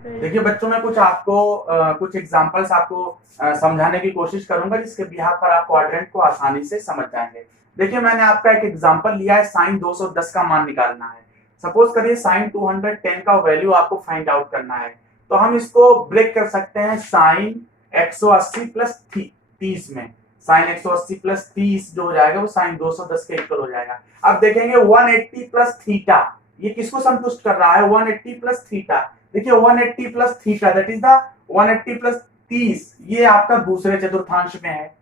देखिए बच्चों, मैं कुछ आपको कुछ एग्जांपल्स आपको समझाने की कोशिश करूंगा जिसके बिहाफ पर आप क्वाड्रेंट को आसानी से समझ जाएंगे। देखिए, मैंने आपका एक एग्जांपल लिया है, साइन 210 का मान निकालना है। सपोज करिए साइन 210 का वैल्यू आपको फाइंड आउट करना है, तो हम इसको ब्रेक कर सकते हैं साइन 180 प्लस 30 में। साइन 180 प्लस 30 जो हो जाएगा वो साइन 210 के इक्वल हो जाएगा। अब देखेंगे 180 प्लस थीटा, ये किसको संतुष्ट कर रहा है? 180 प्लस थीटा। देखिए 180 plus theta that is the 180 plus 30, ये आपका दूसरे चतुर्थांश में है।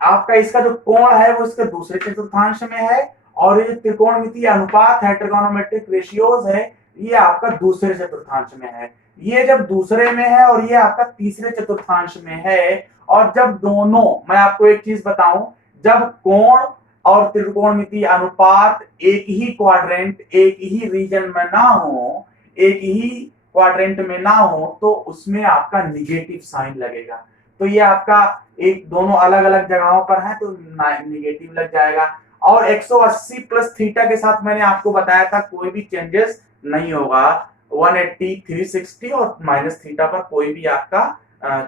आपका इसका जो कोण है वो इसके दूसरे चतुर्थांश में है, और ये जो त्रिकोणमितीय अनुपात है, ट्रिगोनोमेट्रिक रेशियोज है, ये आपका दूसरे चतुर्थांश में है। ये जब दूसरे में है और ये आपका तीसरे चतुर्थांश में है, और जब दोनों, मैं आपको एक चीज बताऊं, जब कोण और त्रिकोणमितीय अनुपात एक ही क्वाड्रेंट, एक ही रीजन में ना हो, एक ही क्वाड्रेंट में ना हो, तो उसमें आपका निगेटिव साइन लगेगा। तो ये आपका एक दोनों अलग अलग जगहों पर है तो निगेटिव लग जाएगा। और 180 प्लस थीटा के साथ मैंने आपको बताया था कोई भी चेंजेस नहीं होगा। 180, 360 और माइनस थीटा पर कोई भी आपका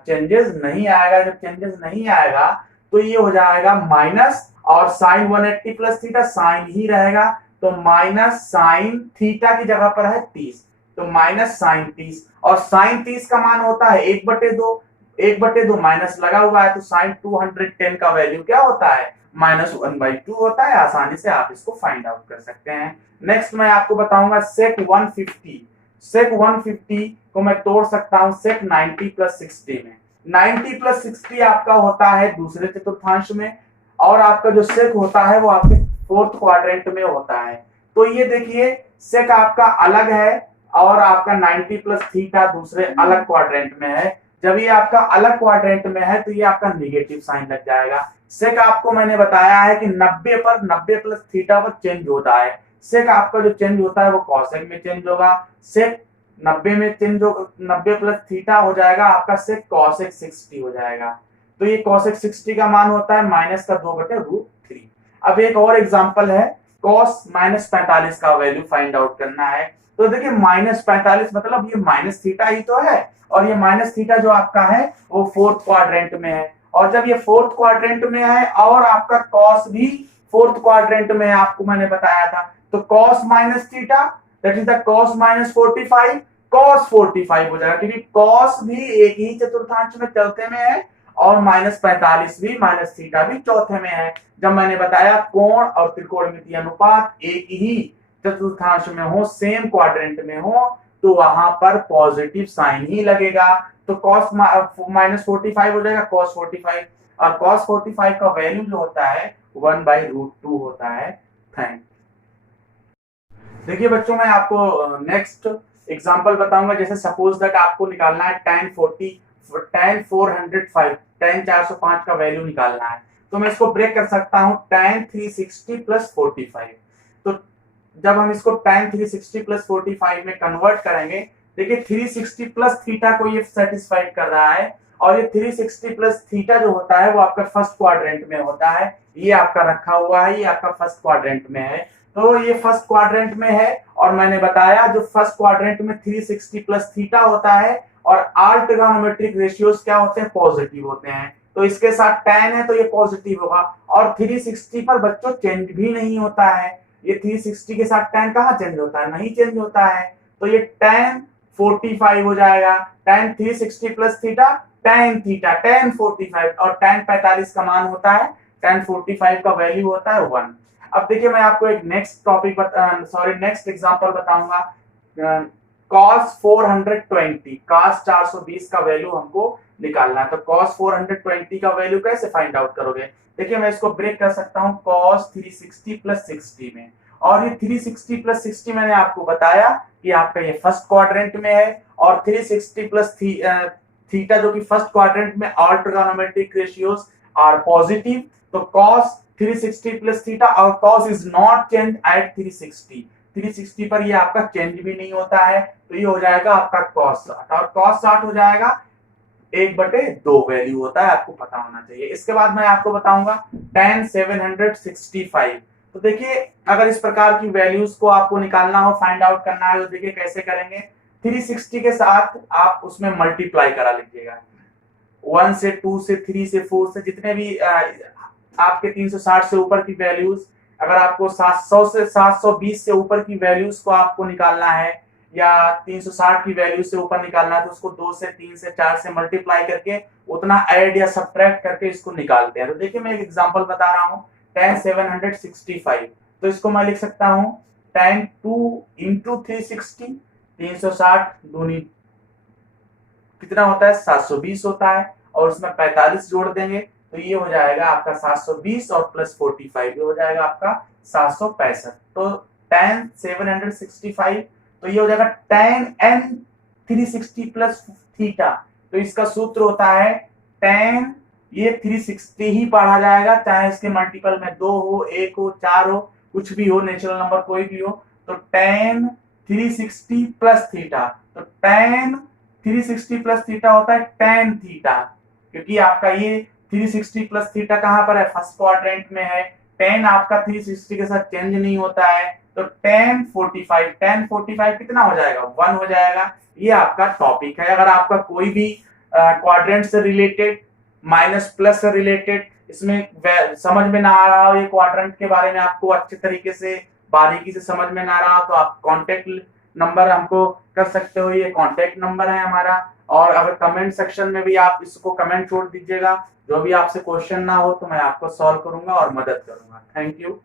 चेंजेस नहीं आएगा। जब चेंजेस नहीं आएगा तो ये हो जाएगा माइनस, और साइन 180 प्लस थीटा साइन ही रहेगा, तो माइनस साइन थीटा की जगह पर है 30, तो माइनस साइन 30। और साइन 30 का मान होता है 1/2, 1/2 माइनस लगा हुआ है, तो साइन 210 का वैल्यू क्या होता है? -1/2 होता है। आसानी से आप इसको फाइंड आउट कर सकते हैं। नेक्स्ट मैं आपको बताऊंगा सेक 150। सेक 150 को मैं तोड़ सकता हूं सेक 90 प्लस 60 में। 90 प्लस 60 आपका होता है दूसरे चतुर्थांश में, और आपका जो सेक होता है वो आपके फोर्थ क्वाड्रेंट में होता है। तो ये देखिए सेक आपका अलग है, और आपका 90 प्लस थीटा दूसरे अलग क्वाड्रेंट में है। जब ये आपका अलग क्वाड्रेंट में है तो ये आपका निगेटिव साइन लग जाएगा। सेक आपको मैंने बताया है कि 90 पर 90 प्लस थीटा पर चेंज होता है। सेक आपका जो चेंज होता है वो कॉसेक में चेंज होगा। सेक 90 में चेंज हो, 90 प्लस थीटा हो जाएगा आपका सेक कॉसेक 60 हो जाएगा। तो ये कॉसेक 60 का मान होता है माइनस का 2/√3। अब एक और एग्जांपल है, कॉस -45 का वैल्यू फाइंड आउट करना है। तो देखिए -45 मतलब ये माइनस थीटा ही तो है, और ये माइनस थीटा जो आपका है वो फोर्थ क्वाड्रेंट में है। और जब ये फोर्थ क्वाड्रेंट में है और आपका कॉस भी फोर्थ क्वाड्रेंट में है, आपको मैंने बताया था, तो cos minus theta that is the cos -45, cos 45 हो जाएगा, क्योंकि कॉस भी एक ही चतुर्थांश में चौथे में है, और -45 भी, माइनस थीटा भी चौथे में है। जब मैंने बताया कोण और त्रिकोणमितीय अनुपात एक ही चतुर्थांश में हो, सेम क्वाड्रेंट में हो, तो वहां पर पॉजिटिव साइन ही लगेगा। तो कॉस -45 हो जाएगा कॉस 45, और कॉस 45 का वैल्यू जो होता है 1/√2 होता है। थैंक। देखिए बच्चों, मैं आपको नेक्स्ट एग्जांपल बताऊंगा। जैसे सपोज दैट आपको निकालना है tan 405 का वैल्यू निकालना है, तो मैं इसको ब्रेक कर सकता हूं tan 360 प्लस 45। तो जब हम इसको tan 360 प्लस 45 में कन्वर्ट करेंगे, देखिए 360 प्लस थीटा को ये सेटिस्फाइड कर रहा है, और ये 360 प्लस थीटा जो होता है वो आपका फर्स्ट क्वाड्रेंट में होता है। ये आपका रखा हुआ है, ये आपका फर्स्ट क्वाड्रेंट में है, तो ये फर्स्ट क्वाड्रेंट में है। और मैंने बताया जो फर्स्ट क्वाड्रेंट में 360 प्लस थीटा होता है, और ऑल ट्रिगोनोमेट्रिक रेशियोज क्या होते हैं? पॉजिटिव होते हैं। तो इसके साथ tan है तो ये पॉजिटिव होगा, और 360 पर बच्चों चेंज भी नहीं होता है। ये 360 के साथ tan कहाँ चेंज होता है? नहीं चेंज होता है। तो ये tan 45 हो जाएगा। tan 360 plus theta, tan theta, tan 45, और tan 45 का मान होता है, tan 45 का वैल्यू होता है 1। अब देखिए मैं आपको एक नेक्स्ट टॉपिक नेक्स्ट एग्जांपल बताऊंगा। cos 420, cos 420 का वैल्यू हमको निकालना है। तो cos 420 का वैल्यू कैसे फाइंड आउट करोगे? देखिए मैं इसको ब्रेक कर सकता हूं cos 360 प्लस 60 में, और ये 360 प्लस 60 मैंने आपको बताया कि आपका ये फर्स्ट क्वाड्रेंट में है, और 360 प्लस थीटा जो कि फर्स्ट क्वाड्रेंट में all trigonometric ratios are positive. तो cos 360 प्लस थीटा, और cos is not change at 360, 360 पर ये आपका चेंज भी नहीं होता है, तो ये हो जाएगा आपका cos 60, और cos 60 हो जाएगा 1/2 वैल्यू होता है, आपको पता होना चाहिए। इसके बाद मैं आपको बताऊंगा tan 765। तो देखिए अगर इस प्रकार की वैल्यूज को आपको निकालना हो, फाइंड आउट करना है, तो देखिए कैसे करेंगे। 360 के साथ आप उसमें मल्टीप्लाई करा लीजिएगा। 1 से 2 से 3 से 4 से जितने भी आपके 360 से ऊपर की वैल्यूज, अगर आपको 700 से 720 से ऊपर की वैल्यूज को आपको निकालना है या 360 की वैल्यू से ऊपर निकालना है तो उसको 2 से 3 से 4 से मल्टीप्लाई करके उतना ऐड या सब्ट्रैक्ट करके इसको निकालते हैं। तो देखिए मैं एक एग्जांपल बता रहा हूँ, tan 765, तो इसको मैं लिख सकता हूँ tan 2 इंटू 360, 360 दूनी कितना होता है 720 होता है, और उसमें 45 जोड़ देंगे तो ये हो जाएगा आपका 720 और प्लस 45 ये हो जाएगा आपका 765। तो tan 765 तो ये हो जाएगा tan n 360 प्लस थीटा। तो इसका सूत्र होता है tan, ये 360 ही पढ़ा जाएगा, चाहे इसके मल्टीपल में 2 हो, 1 हो, 4 हो, कुछ भी हो, नेचुरल नंबर कोई भी हो। तो tan 360 प्लस थीटा, तो tan 360 प्लस थीटा होता है tan थीटा, क्योंकि आपका ये 360 प्लस थीटा कहां पर है, फर्स्ट क्वाड्रेंट में है। tan आपका 360 के साथ चेंज नहीं होता है, तो tan 45 कितना हो जाएगा 1 हो जाएगा। ये आपका टॉपिक है। अगर आपका कोई भी क्वाड्रेंट से रिलेटेड, माइनस प्लस से रिलेटेड इसमें समझ में ना आ रहा हो, ये क्वाड्रेंट के बारे में आपको अच्छे तरीके से बारीकी से समझ में ना आ रहा हो, तो आप कांटेक्ट नंबर हमको कर सकते हो, ये कांटेक्ट नंबर है हमारा। और अगर कमेंट सेक्शन में भी आप इसको कमेंट छोड़ दीजिएगा, जो भी आपसे क्वेश्चन ना हो तो मैं आपको सॉल्व करूंगा और मदद करूंगा। Thank you.